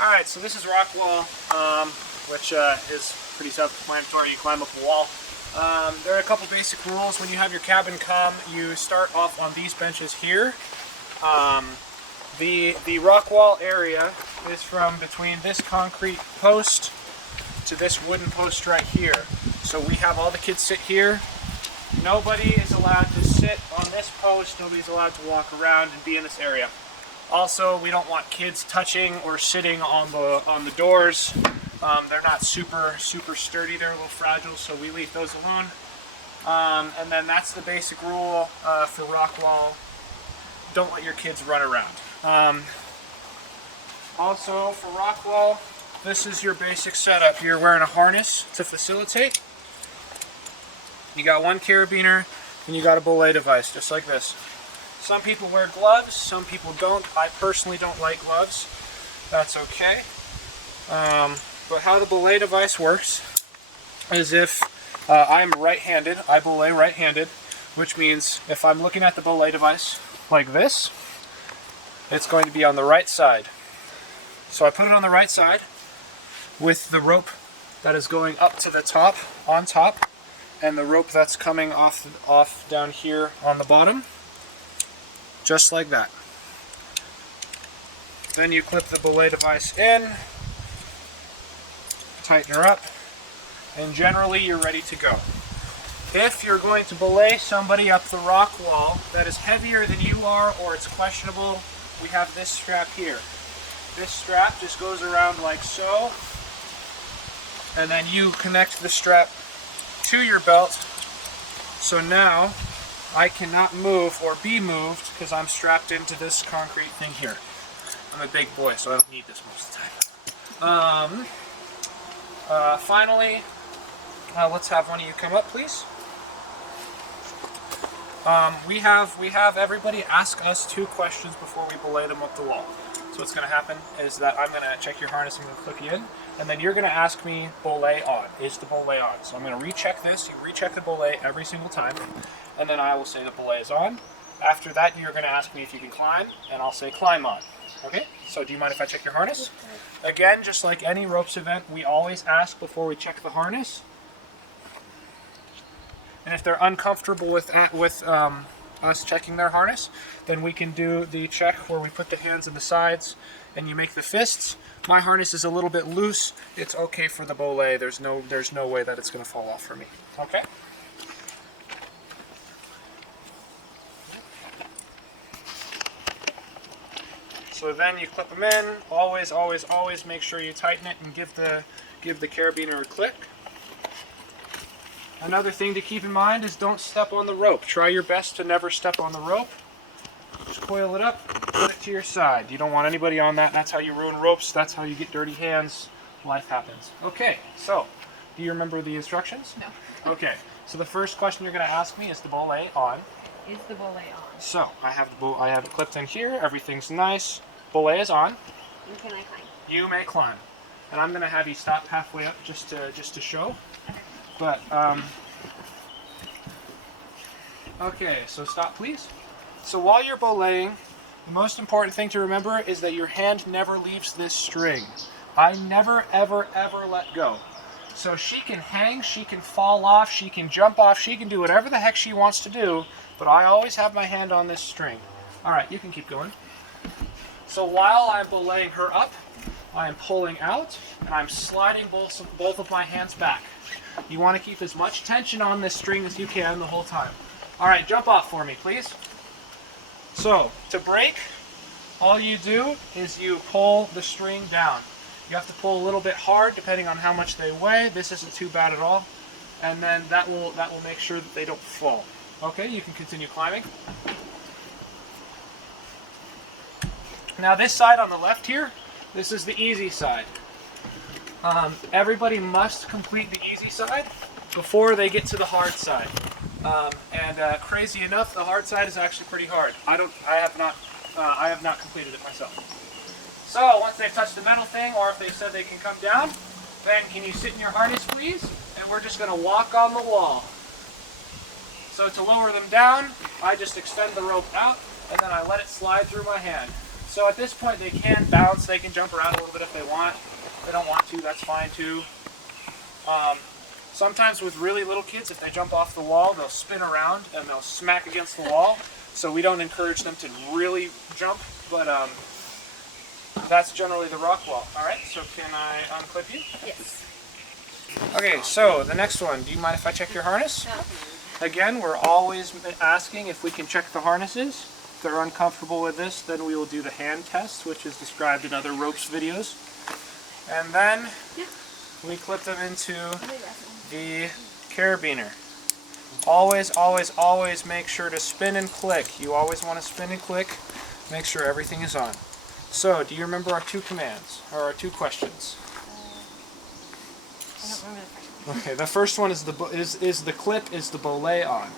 Alright, so this is rock wall, which is pretty self-explanatory. You climb up a wall. There are a couple basic rules. When you have your cabin come, you start off on these benches here. The rock wall area is from between this concrete post to this wooden post right here. So we have all the kids sit here. Nobody is allowed to sit on this post. Nobody's allowed to walk around and be in this area. Also, we don't want kids touching or sitting on the doors. They're not super sturdy. They're a little fragile, so we leave those alone. And then that's the basic rule for rock wall. Don't let your kids run around. Also, for rock wall, this is your basic setup. You're wearing a harness to facilitate. You got one carabiner, and you got a belay device, just like this. Some people wear gloves, some people don't. I personally don't like gloves. That's okay. But how the belay device works is if I'm right-handed, I belay right-handed, which means if I'm looking at the belay device like this, it's going to be on the right side. So I put it on the right side with the rope that is going up to the top, on top, and the rope that's coming off down here on the bottom, just like that. Then you clip the belay device in, tighten her up, and generally you're ready to go. If you're going to belay somebody up the rock wall that is heavier than you are, or it's questionable, we have this strap here. This strap just goes around like so, and then you connect the strap to your belt. So now I cannot move or be moved because I'm strapped into this concrete thing here. I'm a big boy, so I don't need this most of the time. Finally, let's have one of you come up, please. We have everybody ask us 2 questions before we belay them up the wall. So what's going to happen is that I'm going to check your harness, I'm going to clip you in, and then you're going to ask me, belay on. Is the belay on? So I'm going to recheck this. You recheck the belay every single time, and then I will say the belay is on. After that, you're going to ask me if you can climb, and I'll say climb on. Okay? So do you mind if I check your harness? Again, just like any ropes event, we always ask before we check the harness. And if they're uncomfortable with us checking their harness, then we can do the check where we put the hands in the sides and you make the fists. My harness is a little bit loose. It's okay for the belay. There's no way that it's going to fall off for me. Okay? So then you clip them in. Always make sure you tighten it and give the carabiner a click. Another thing to keep in mind is don't step on the rope. Try your best to never step on the rope. Just coil it up, put it to your side. You don't want anybody on that. That's how you ruin ropes. That's how you get dirty hands. Life happens. Okay, so do you remember the instructions? No. Okay, so the first question you're going to ask me is the belay on. Is the belay on? So I have it clipped in here. Everything's nice. Belay is on. And can I climb? You may climb, and I'm going to have you stop halfway up just to show. Okay. But okay, so stop please. So while you're belaying, the most important thing to remember is that your hand never leaves this string. I never ever let go. So she can hang, she can fall off, she can jump off, she can do whatever the heck she wants to do, but I always have my hand on this string. Alright, you can keep going. So while I'm belaying her up, I am pulling out and I'm sliding both of my hands back. You want to keep as much tension on this string as you can the whole time. Alright, jump off for me, please. So, to break, all you do is you pull the string down. You have to pull a little bit hard depending on how much they weigh. This isn't too bad at all. And then that will make sure that they don't fall. Okay, you can continue climbing. Now this side on the left here, this is the easy side. Everybody must complete the easy side before they get to the hard side. Crazy enough, the hard side is actually pretty hard. I have not completed it myself. So once they've touched the metal thing, or if they said they can come down, then can you sit in your harness, please? And we're just going to walk on the wall. So to lower them down, I just extend the rope out, and then I let it slide through my hand. So So at this point they can bounce, they can jump around a little bit if they want. If they don't want to, that's fine too. Sometimes with really little kids, if they jump off the wall, they'll spin around and they'll smack against the wall. So we don't encourage them to really jump, but that's generally the rock wall. All right, so can I unclip you? Yes. Okay, so the next one, do you mind if I check your harness? No. Again, we're always asking if we can check the harnesses. If they're uncomfortable with this, then we will do the hand test, which is described in other ropes videos. And then we clip them into the carabiner. Always, always, always make sure to spin and click. You always want to spin and click. Make sure everything is on. So, do you remember our two commands, or our two questions? I don't remember the first one. Okay, the first one is the clip, is the belay on?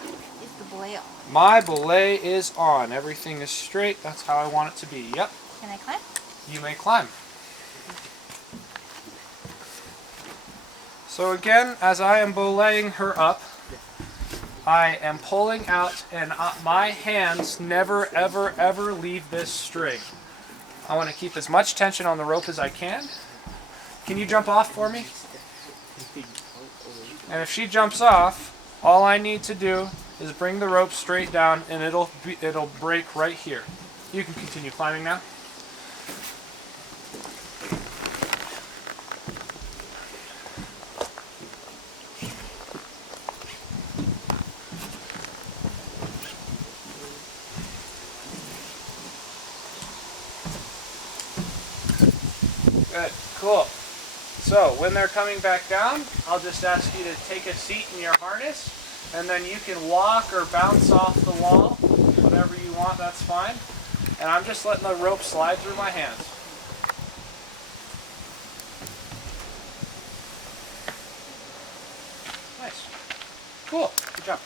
Is the belay on? My belay is on. Everything is straight. That's how I want it to be. Yep. Can I climb? You may climb. So again, as I am belaying her up, I am pulling out, and my hands never, ever, ever leave this string. I want to keep as much tension on the rope as I can. Can you jump off for me? And if she jumps off, all I need to do is bring the rope straight down, and it'll break right here. You can continue climbing now. Good, cool. So when they're coming back down, I'll just ask you to take a seat in your harness, and then you can walk or bounce off the wall, whatever you want, that's fine. And I'm just letting the rope slide through my hands. Nice. Cool, good job.